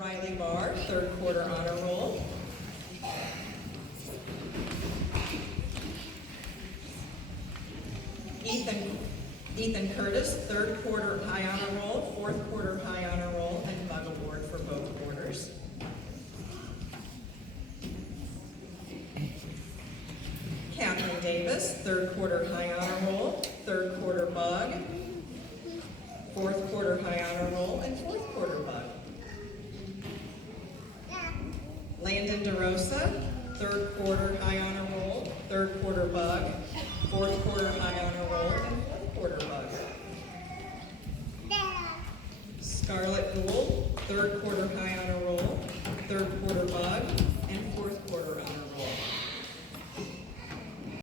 Riley Barr, third quarter honor roll. Ethan Curtis, third quarter high honor roll, fourth quarter high honor roll, and bug award for both quarters. Catherine Davis, third quarter high honor roll, third quarter bug, fourth quarter high honor roll, and fourth quarter bug. Landon DeRosa, third quarter high honor roll, third quarter bug, fourth quarter high honor roll, and fourth quarter bug. Scarlett Gould, third quarter high honor roll, third quarter bug, and fourth quarter honor roll.